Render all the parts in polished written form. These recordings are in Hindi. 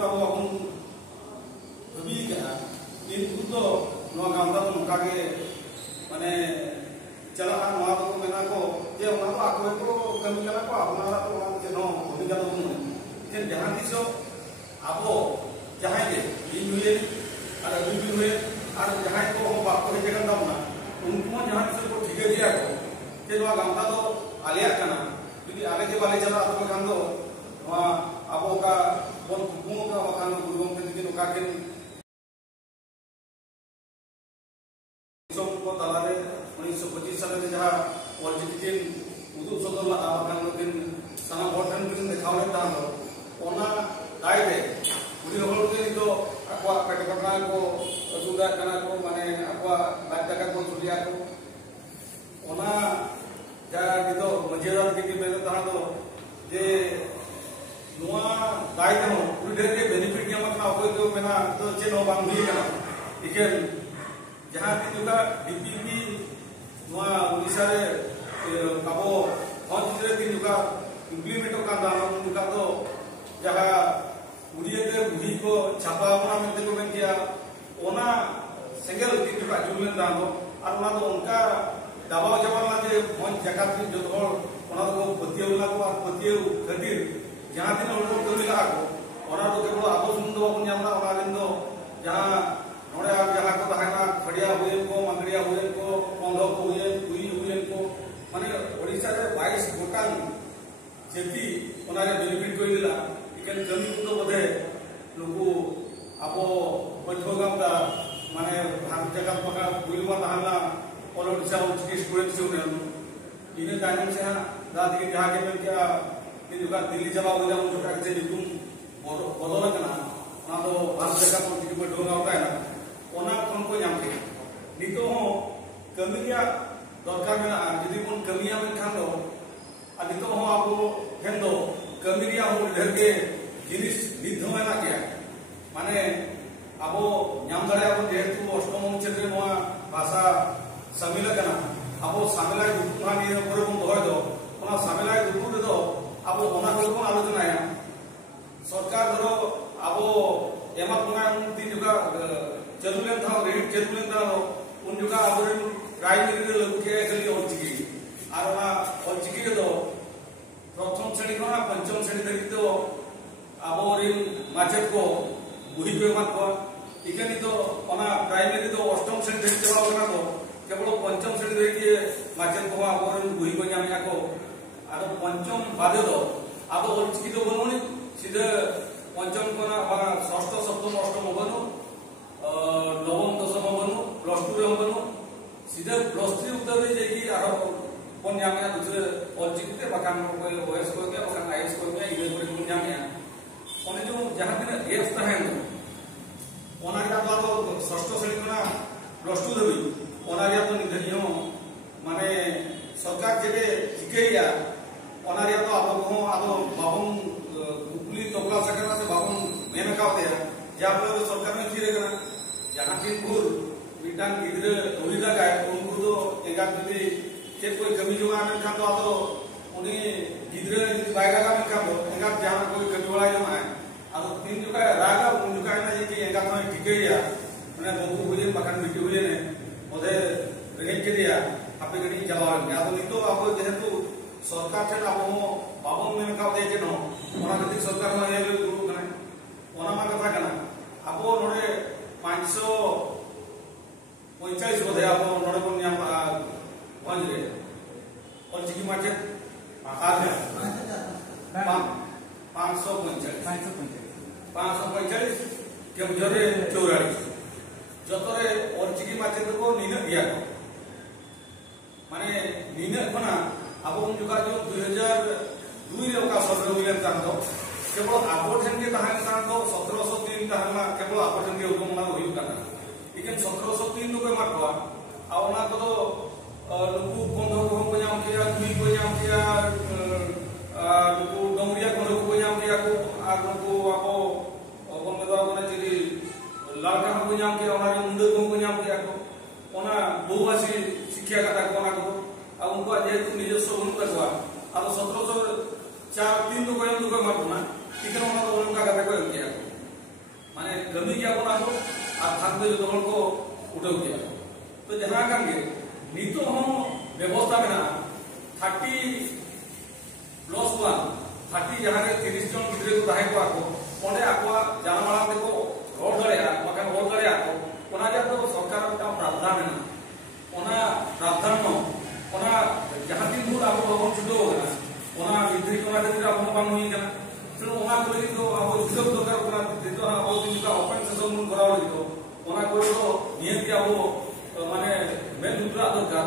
ᱫᱚ ᱟᱵᱚ ᱵᱟᱵᱚᱱ ᱵᱷᱟᱹᱵᱤ ᱠᱟᱜᱼᱟ ᱤᱱᱠᱩ ᱫᱚ ᱱᱚᱣᱟ ᱜᱟᱶᱛᱟ ᱫᱚ ᱱᱚᱝᱠᱟ ᱜᱮ ᱢᱟᱱᱮ ᱪᱟᱞᱟᱜᱼᱟ ᱱᱚᱣᱟ ᱫᱚ ᱢᱮᱱᱟ ᱠᱚ ᱡᱮ ᱚᱱᱟ ᱫᱚ ᱟᱠᱚ ᱜᱮᱠᱚ ᱠᱟᱹᱢᱤ ᱠᱟᱱᱟ ᱠᱚ ᱟᱯᱱᱟᱨᱟᱜ ᱫᱚ ᱚᱱᱟ ᱪᱮᱫ ᱦᱚᱸ ᱵᱷᱩᱢᱤᱠᱟ ᱫᱚ ᱵᱟᱹᱱᱩᱜᱼᱟ ᱮᱱᱠᱷᱟᱱ ᱡᱟᱦᱟᱸ ᱛᱤᱥᱚᱜ ᱟᱵᱚ ᱡᱟᱦᱟᱸᱭ ᱜᱮ ᱤᱧ ᱦᱩᱭᱮᱱ ᱟᱨ ᱟᱹᱵᱤᱱ ᱵᱤᱱ ᱦᱩᱭᱮᱱ ᱟᱨ ᱡᱟᱦᱟᱸᱭ ᱠᱚ ᱵᱟᱠᱚ ᱦᱮᱡ ᱟᱠᱟᱱ ᱛᱟᱵᱚᱱᱟ उनको जहाँ किसी को ठीक दिया को कि नवा गांवता तो आलिया करना क्योंकि आगे के वाले चला तो खान दो वहाँ आपो का बोल कुकुमों का वखान गुरुओं के दिन उका के को तालारे 1925 साल में जहाँ पॉलिटिकल उदुप सदर ला वखान दिन साना वोटन दिन दिखाने तालो ओना दाई दे उन्हीं लोगों के लिए तो aqua पेटकना को सुधा करना को माने aqua बात को सुलिया को ओना जा कितो मजेदार की मेरे तरह तो जे नुआ दाई दे हो पूरी ढेर के बेनिफिट क्या मतलब आपको तो मेरा तो चेनो बांग भी करना लेकिन जहाँ की जुगा डीपीपी नुआ उड़ीसा रे काबो बहुत चीज़ें की जुगा इम्प्लीमेंट होगा दाना जुगा तो जहाँ उड़िया के बुढ़ी को छापा अपना मिलते को बन किया ओना सिंगल की जुगा जुगलें दानो और ना तो उनका दबाव जबाव ना जे मन जगत की जो थोड़ ओना तो पतियों ना को और पतियों गतिर जहाँ दिन उनको तो मिला को ओना तो केवल आपो सुंदर अपन जाना ओना दिन तो जहाँ नोड़े आप जहाँ को तहाना खड़िया हुए को मंगड़िया हुए को पंगो को हुए को माने ओडिशा रे 22 गोटान जेती ओना रे बेनिफिट कोई दिला इकन कमी को बदे लोगो आपो बठोगामदा माने भाग जगह पका बुलवा तहाना ओडिशा उच्च स्टूडेंट से उन्हें इन्हें टाइम से दादी के जहाँ के में क्या इन जुगा दिल्ली जवाब हो जाऊँ जुगा के निकुम बदला करना ना तो भाग जगह पर जिसमें बठोगा होता है ना ओना कौन को जामते नितो हो कमिया दरकार में यदि कौन कमिया में खान दो नितो हो आपको हेंदो कमिया हो ढेर के जिनिस निधो में ना क्या माने आपो नाम दरे आपो जेतु अष्टम अनुच्छेद रे नोआ भाषा शामिल करना आपो शामिल है दुखुहानी पर को दो दो ओना शामिल है दुखु दे दो आपो ओना को आलोचना है सरकार धरो आपो एमा पुंगा तीन जुगा चलुलेन था रेट चलुलेन था उन जुगा आबरे राजनीति रे लोग के खाली ओचिकी आरमा ओचिकी दो प्रथम श्रेणी को पंचम श्रेणी तक तो आबोरिन माचेत को बुही पे मत को इकनी तो ओना प्राइमरी तो अष्टम श्रेणी तक चला होना तो केवल पंचम श्रेणी रे के माचेत को आबोरिन बुही को जामिया को आरो पंचम बादे दो आबो ओचिकी तो बनोनी सीधे पंचम को ना षष्ठ सप्तम अष्टम बनो नवम दशम बनो प्लस 2 रे बनो सीधे प्लस 3 उत्तर दे जाई आरो कोन जामिया दूसरे ओचिकी बकान को ओएस को के बकान आईएस को के इवे को कोन जामिया ओने जो जहां दिन एफ तहन ओना का तो षष्ठ श्रेणी ना प्लस 2 देबी ओना या तो निधनियो माने सरकार जेबे ठिकैया ओना या तो आपको आदो बाबन गुली तबला सकना से बाबन मेन काते या पर सरकार में फिरे करना जहां तीन गुर विटान गिदरे ओलिदा गाय उनको तो एगा जदी के कोई कमी जो आने का तो आदो उनी गिदरे जदी बायगा का में का तो एगा जहां कोई कमी वाला जो है अब तीन जो का रागा उन जो का ना ये कि एगा तो ठिकैया माने बहु हुए बकन बिटी हुए ने ओदे रेट के दिया आपे गनी जवाब में अब नहीं तो आप जेहेतु सरकार ठेन आप बाबन में का दे के नो ओना जदी सरकार में ये गुरु कने ओना मा कथा कना आप नोडे 545 बोधे आप नोडे को नियम वंज रे और जिकी माचे आ गया 545 के जरे 44 जतरे और जिकी माचे को निन दिया माने निन खना अब उन जुगा जो 2002 रे का सर्वे मिलन तान दो केवल आपोठन के तहान तान दो 1703 तहान केवल आपोठन के हुकुम ना होई करना लेकिन 1703 रुपए मारवा आवना को तो लुकु बंधो को जाम किया दुई को जाम किया लुकु डोंगरिया को जाम किया को आ लुकु आपो बंधो को चली लड़का को जाम किया हमारे मुंडे को जाम किया को ओना बहुभाषी शिक्षा कथा को ना को अब उनको जेहेतु निजस्व उनका हुआ अब 1704 3 रुपए मारना इतना उन्होंने उनका कथा को किया kami gya bona ko ar thak de joto hol ko utau gya to jaha kan ge nito ho ব্যবস্থা mena 30+1 jaha ge 30 jon gidre ko tahe ko ako onde akwa janamala te ko rod darea bakan rod darea ko ona ja to sarkar ta pravdhan mena ona pravdhan no ona jaha tin dur abo babon chudo na ona vidri ko na dir abo bang hui kana so ona ko lagi to abo judok dokar ko na dito abo tin ka open session mun koraw lagi ona ko to niyati abo mane men dudra dokar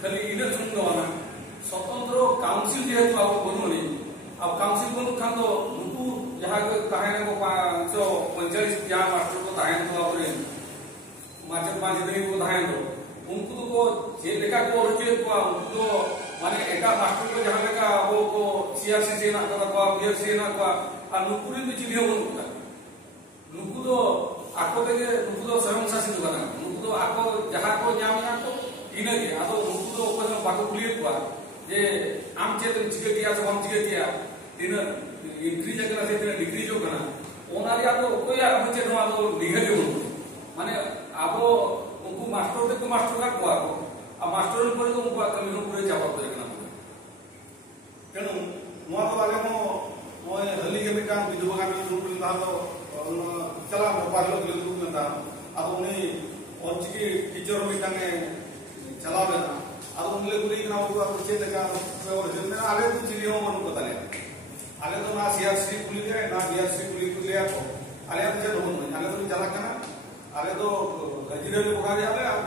khali ina chungdo na स्वतंत्र काउंसिल जेहेतु आप बनोनी अब काउंसिल बनु खान तो नुकु जहाँ के ताहेन को 45 क्या मास्टर को ताहेन तो और माचे 5 दिन को ताहेन तो उनको को जे लेका को रचे को उनको माने एका मास्टर को जहाँ लेका वो को सीआरसी से ना का बीएफसी ना का और नुकु री चिन्ह बनु नुकु तो आको देके नुकु तो स्वयं शासित बना नुकु तो आको जहाँ को जाम ना तो इने के आतो नुकु तो को बाको क्लियर को जे आम चेत चिके किया तो हम चिके किया दिन इंक्रीज करना से दिन डिक्रीज करना ओनारी आतो कोई हम चेत नो आतो निगेटिव माने आबो उनको मास्टर को मास्टर का को आ मास्टर पर को उनको कमी नो पूरे जवाब दे करना तेनु नो तो आगे मो मोय हली के बिटा विधवा का भी सुन ता तो चला पारलो के लुक में था अब उन्हें और चिके टीचर मीटिंग चला देना अब उनले गुरी ना हुआ कुछ लगा और जल्दी आले तो चिलियो मन को तले आले तो ना सीआरसी पुलिस है ना बीआरसी पुलिस को लिया को आले तो जब होन आले तो चला करना आले तो गजिरे को पकड़ आले अब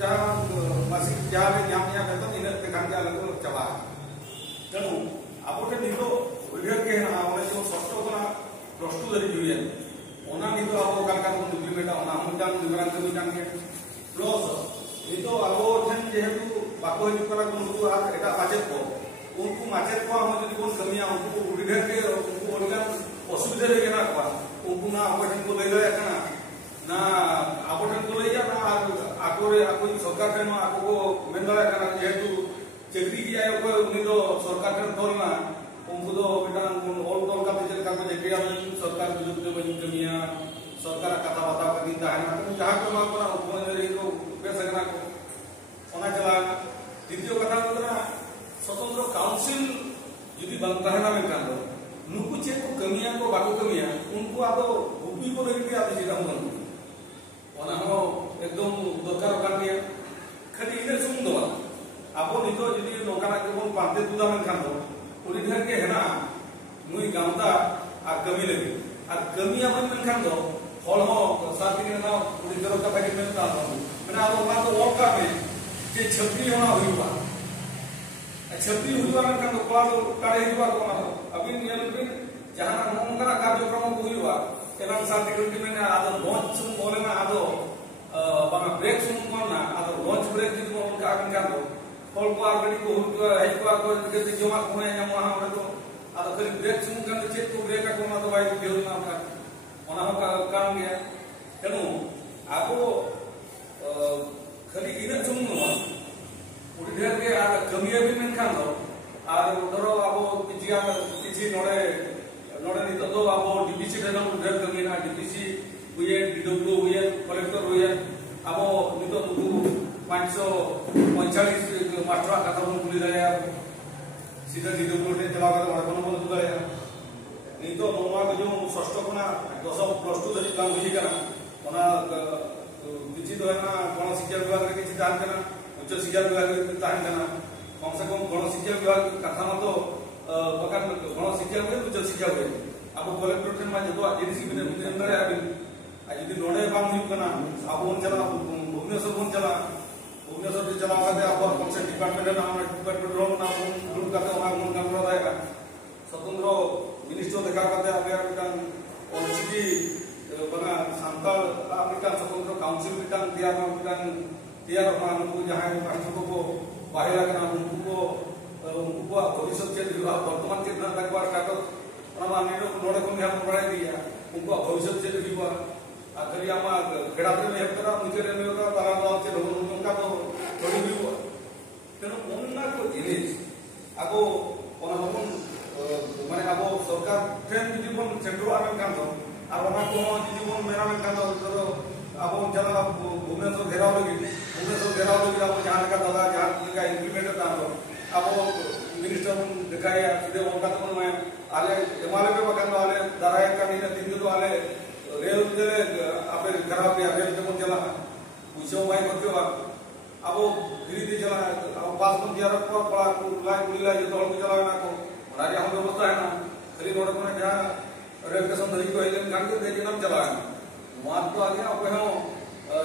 जहां मासिक जहां में जाम या तो इन पे काम के आले तो चबा तेनु आपटे नितो उधर के ना हमने जो सॉफ्ट को ना प्लस 2 धरी जुई ओना नितो आपो काल का इम्प्लीमेंट ओना हम जान निगरान कमी जान के प्लस नितो आबो ठन जेहेतु बाको हित करा उनको आज एटा माचेत को उनको माचेत को हम जदि कोन कमिया उनको उड़िधर के उनको ओरगान असुविधा रे ना को उनको ना आपठन को ले गया kana ना आपठन को ले या ना आकोरे आको सरकार के ना आको मेंदरा kana जेहेतु चक्री की आयो को उनी तो सरकार के तोल ना उनको तो बेटा ऑल तोल का चल का को जेकिया सरकार विरुद्ध बनी कमिया सरकार कथा बाता का दिन दाहना जहां को मा को उपमन रे को बेसगना को ओना चला द्वितीय कथा होता स्वतंत्र काउंसिल यदि बनता है ना में कान नुकु चे को कमिया को बाको कमिया उनको आदो उपी को लेके आदि जेका हम ओना हो एकदम दरकार कान दिया खाली इने सुन दो आपो नितो यदि नोकाना के बोन पाते दुदा में कान उनी घर के है ना मुई गामता आ कमी लगे आ कमिया मन कान दो हल हो साथी के ना उनी घर का भाई में ता मैंने आदो मा तो और का में जे छपरी होना हुआ छपरी हुआ में का कोला कारे हुआ को ना अभी नियम पे जहां हम का कार्यक्रम को हुआ एना साथी के में आदो लॉन्च सुन बोले ना आदो बामा ब्रेक सुन कोना आदो लॉन्च ब्रेक जी को उनका आगन का कॉल को आगनी को हुआ है को के जमा कोने या वहां तो आदो खाली ब्रेक सुन का चेक को ब्रेक को ना तो भाई देव ना का ओना का काम गया तेनु आपो खाली इन सुनो उधर के आ कमिया भी मन खान दो और उधर आबो किछि नोडे नितो तो आबो डीपीसी रे उधर कमी ना डीपीसी हुए डीडब्ल्यू हुए कलेक्टर हुए आबो नितो 545 मास्टर का था पुलिस रे सीधा डीडब्ल्यू रे चला कर बन दुगा नितो नोमा के जो षष्ठ कोना 10+2 धरि काम होई करा ओना किछि तो ना गण शिक्षा विभाग रे किछि दान करना उच्च शिक्षा विभाग रे दान करना कम से कम गण शिक्षा विभाग कथा मत बकान गण शिक्षा हुए उच्च शिक्षा हुए अब कलेक्टर थे मा जो एडीसी में अंदर आबे आज यदि नोडे काम हुई करना अब उन चला भुवनेश्वर कोन चला भुवनेश्वर से चला करते अब कम से डिपार्टमेंट ना डिपार्टमेंट रो ना ग्रुप का तो हम काम करा जाएगा स्वतंत्र मिनिस्टर देखा करते आगे कान और सिटी बना सांताल अमेरिकन स्वतंत्र काउंसिल मिटान दिया दिया उनको जहां मास्टर को बाहर करना उनको भविष्य के वर्तमान के ना तक बार काटो माने नोडे को हम बढ़ा दिया उनको भविष्य के दिवा आखरी आमा गडाते में हेल्प करा मुझे रे में का तारा गांव के उनका तो थोड़ी भी तेनो उन्ना को जिनिस आगो ओना हम माने आबो सरकार ट्रेन जीवन सेंट्रल आरम काम আর ওনা কো যদি বন মেরা মে কান ধরো আবো যারা ভুবনেশ্বর ঘেরাও লাগি আবো जहां का दादा जहां का इम्प्लीमेंट तारो আবো मिनिस्टर दिखाया सीधे उनका तो मैं आले हिमालय पे बकन वाले दराय का नहीं तीन तो वाले रेल दे आपे खराब है रेल के चला पूछो भाई करते हो আবো ধীরে চলা আবো পাস কোন দিয়ার পর পড়া লাই গুলিলা যে দল চলা না को राजा हम व्यवस्था है ना खाली रोड पर जहां रेल स्टेशन धरी को हेलन गांधी देके नाम चला है वहां तो आगे आप हो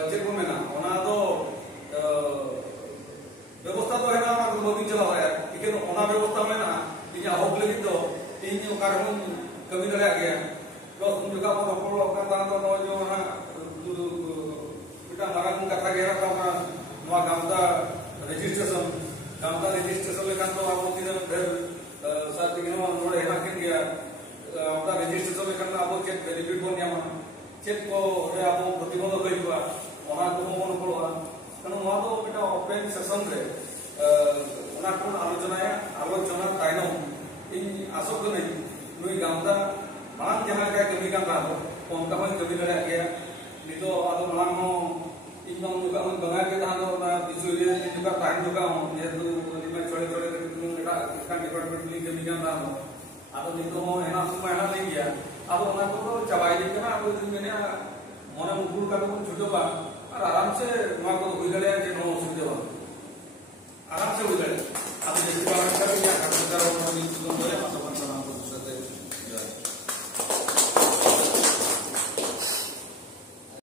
जे को में ना ओना तो व्यवस्था तो है ना हमारा मोदी चला है लेकिन ओना व्यवस्था में ना इया होक लगी तो इन कारण कभी करे आ गया तो तुम juga को रोको का ता तो जो ना बेटा मारा को कथा घेरा था ना नवा गामदा रजिस्ट्रेशन लेकिन तो आप तीन घर साथ के नोड है ना के गया आपका रजिस्ट्रेशन लेकिन आप चेक बेनिफिट बन या चेक को रे आप प्रतिबंध करिबा ओना को मन पड़वा कारण वहां तो बेटा ओपन सेशन रे ओना को आलोचना ताइनो इन आसोक नहीं नुई गामदा मांग जहां का कमी का रहा उनका मन कमी करे गया नहीं तो आदो मांग हो इनकम juga बंगा के दान ना बिजुली juga टाइम juga ये तो में छोटे-छोटे तुम बेटा इसका डिपार्टमेंट में कमी का दान आदो नहीं तो है ना समय ना नहीं गया अब ओना को चबाई दे के ना अब दिन में मन मुकुल का तो छुटो बा और आराम से मा को हुई गले जे नो